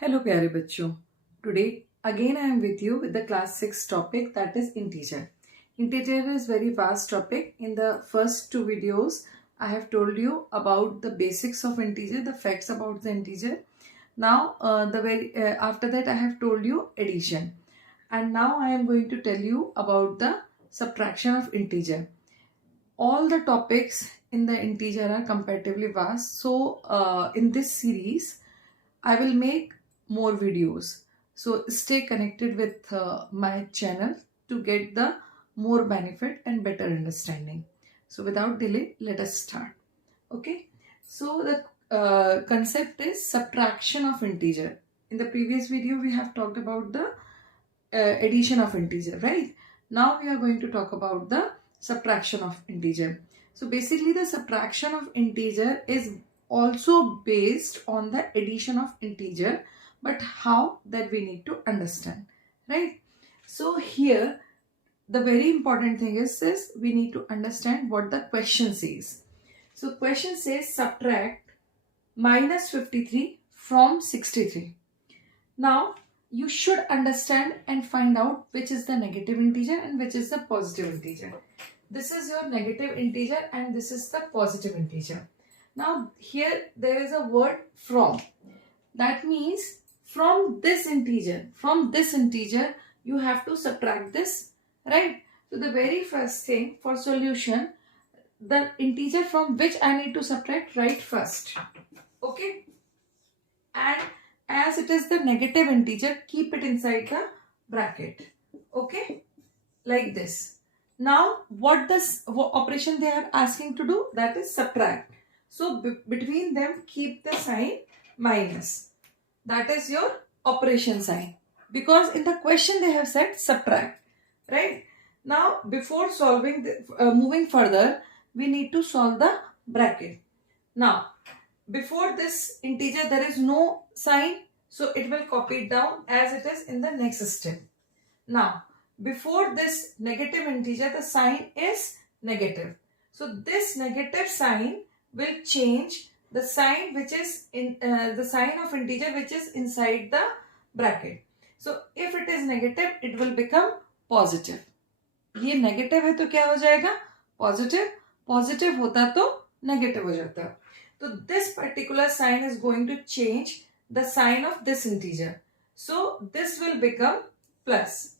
Hello प्यारे बच्चों. Today again I am with you with the class 6 topic, that is integer. Integer is very vast topic. In the first two videos I have told you about the basics of integer, the facts about the integer. Now after that I have told you addition, and now I am going to tell you about the subtraction of integer. All the topics in the integer are comparatively vast, so in this series I will make more videos. So stay connected with my channel to get the more benefit and better understanding. So without delay, let us start. Okay. So the concept is subtraction of integer. In the previous video, we have talked about the addition of integer, right? Now we are going to talk about the subtraction of integer. So basically the subtraction of integer is also based on the addition of integer, but how, that we need to understand, right? So here the very important thing is this: we need to understand what the question says. So question says subtract minus 53 from 63. Now you should understand and find out which is the negative integer and which is the positive integer. This is your negative integer and this is the positive integer. Now here there is a word from. That means from this integer you have to subtract this, right? So the very first thing for solution, the integer from which I need to subtract, write first. Okay? And as it is the negative integer, keep it inside the bracket. Okay? Like this. Now what operation they are asking to do, that is subtract. So between them keep the sign minus. That is your operation sign, because in the question they have said subtract, right? Now before solving moving further, we need to solve the bracket. Now before this integer there is no sign, so it will copy it down as it is in the next step. Now before this negative integer the sign is negative, so this negative sign will change the sign which is in the sign of integer which is inside the bracket. So if it is negative, it will become positive. ये negative है तो क्या हो जाएगा? Positive. Positive होता तो negative हो जाता. So this particular sign is going to change the sign of this integer. So this will become plus,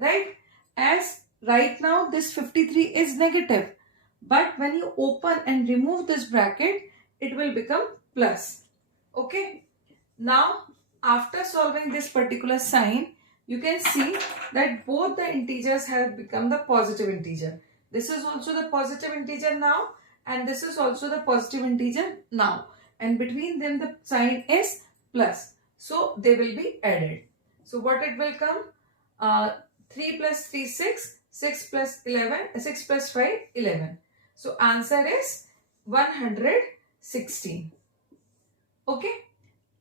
right? As right now this 53 is negative, but when you open and remove this bracket, it will become plus. Okay. Now after solving this particular sign, you can see that both the integers have become the positive integer. This is also the positive integer now, and this is also the positive integer now, and between them the sign is plus, so they will be added. So what it will come? 3 plus 3 6, 6 plus 11, 6 plus 5 11. So answer is 116. Okay,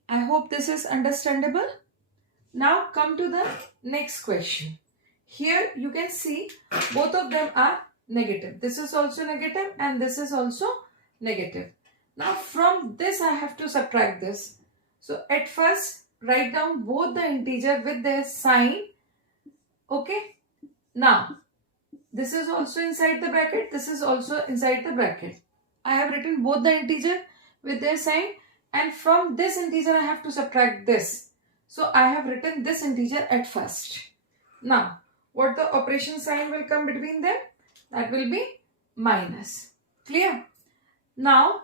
I hope this is understandable. Now come to the next question. Here you can see both of them are negative. This is also negative and this is also negative. Now from this I have to subtract this. So at first write down both the integer with their sign. Okay. Now this is also inside the bracket. This is also inside the bracket. I have written both the integer with their sign, and from this integer I have to subtract this. So I have written this integer at first. Now what the operation sign will come between them? That will be minus. Clear? Now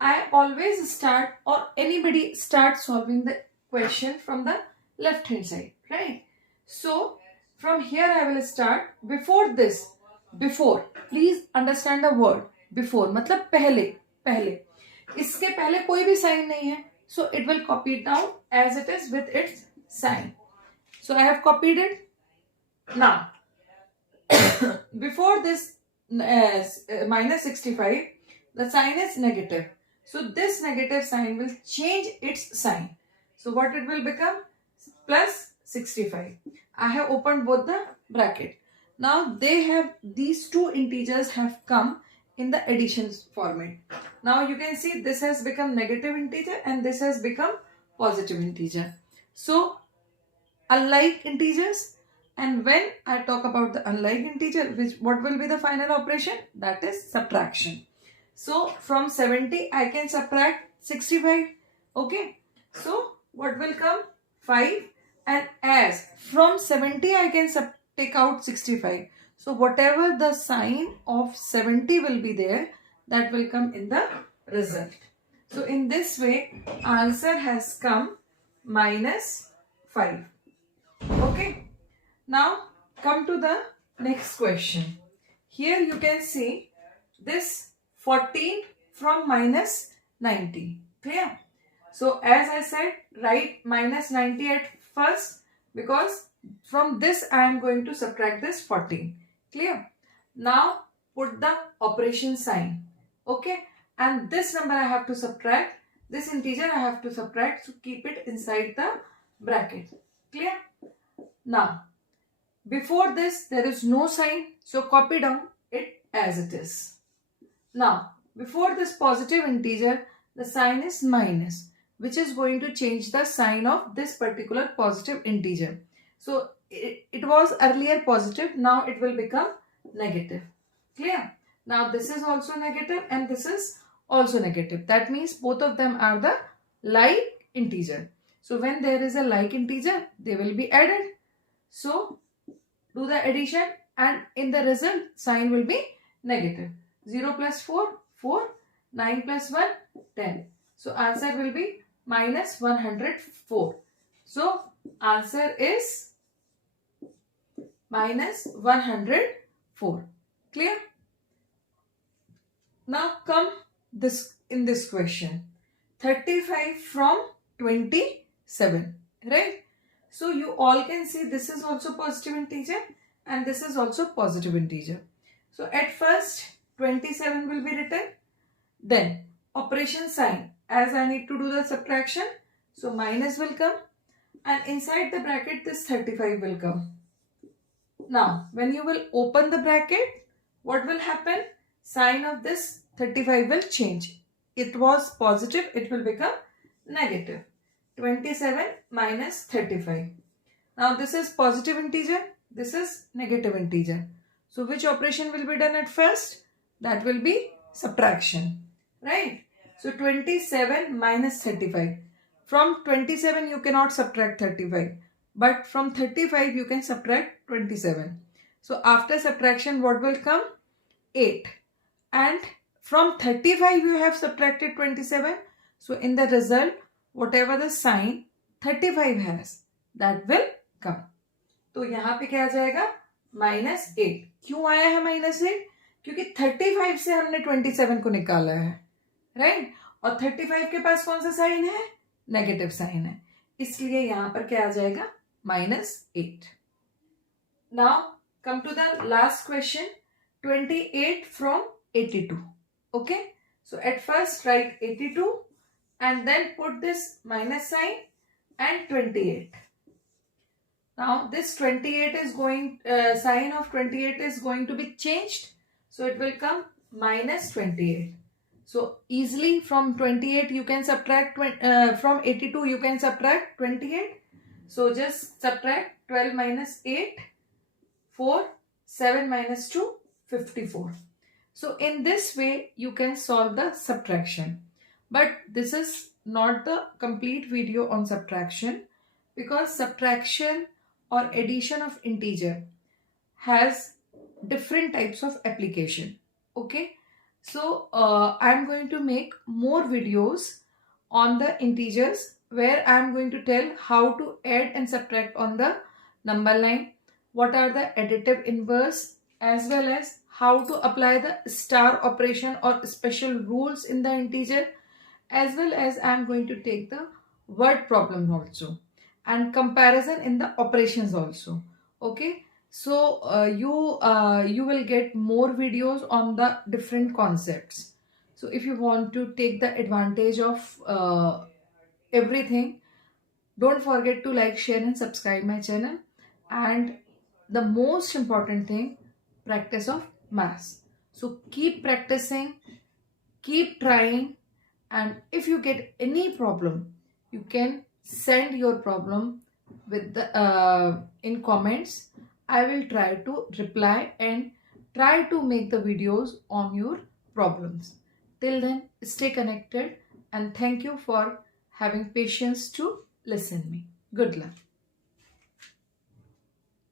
I always start, or anybody start solving the question from the left hand side, right? So from here I will start. Before this, before, please understand the word before, मतलब पहले. इसके पहले कोई भी sign नहीं है, so it will copy it down as it is with its sign. So I have copied it. Now before this minus 65, the sign is negative. So this negative sign will change its sign. So what it will become? Plus 65. I have opened both the bracket. Now these two integers have come in the addition format. Now you can see this has become negative integer and this has become positive integer. So unlike integers, and when I talk about the unlike integer, what will be the final operation? That is subtraction. So from 70 I can subtract 65. Okay. So what will come? 5. And as from 70 I can take out 65. So whatever the sign of 70 will be there, that will come in the result. So in this way, answer has come minus 5. Okay. Now come to the next question. Here you can see this 14 from minus 90. Clear? So as I said, write minus 90 at first, because from this I am going to subtract this 14. Clear? Now put the operation sign. Okay? And this number I have to subtract. This integer I have to subtract. So keep it inside the bracket. Clear? Now, before this there is no sign. So copy down it as it is. Now, before this positive integer, the sign is minus, which is going to change the sign of this particular positive integer. So it was earlier positive, now it will become negative. Clear? Now this is also negative and this is also negative. That means both of them are the like integer. So when there is a like integer, they will be added. So do the addition and in the result sign will be negative. 0 plus 4, 4. 9 plus 1, 10. So answer will be minus 104. So answer is minus 104. Clear? Now come in this question. 35 from 27. Right? So you all can see this is also positive integer and this is also positive integer. So at first 27 will be written. Then operation sign, as I need to do the subtraction, so minus will come and inside the bracket this 35 will come. Now when you will open the bracket, what will happen? Sign of this 35 will change. It was positive, it will become negative. 27 minus 35. Now this is positive integer, this is negative integer. So which operation will be done at first? That will be subtraction. Right? So 27 minus 35. From 27 you cannot subtract 35. But from 35 you can subtract 27. So after subtraction what will come? 8. And from 35 you have subtracted 27. So in the result, whatever the sign 35 has, that will come. तो यहाँ पे क्या आ जाएगा? -8. क्यों आया है -8? क्योंकि 35 से हमने 27 को निकाला है. राइट? और 35 के पास कौन सा साइन है? नेगेटिव साइन है. इसलिए यहाँ पर क्या आ जाएगा? -8. Now come to the last question. 28 from 82. Okay? So at first write 82 and then put this minus sign and 28. Now this 28 is going, sign of 28 is going to be changed. So it will come -28. So easily from 28 you can subtract, from 82 you can subtract 28. So just subtract 12 minus 8, 4, 7 minus 2, 54. So in this way you can solve the subtraction. But this is not the complete video on subtraction, because subtraction or addition of integer has different types of application. Okay, so I'm going to make more videos on the integers where I'm going to tell how to add and subtract on the number line, what are the additive inverse, as well as how to apply the star operation or special rules in the integer, as well as I'm going to take the word problem also and comparison in the operations also. Okay, so you will get more videos on the different concepts. So if you want to take the advantage of everything, don't forget to like, share and subscribe my channel. And the most important thing, practice of maths. So keep practicing, keep trying, and if you get any problem, you can send your problem with the in comments. I will try to reply and try to make the videos on your problems. Till then, stay connected and thank you for having patience to listen me. Good luck.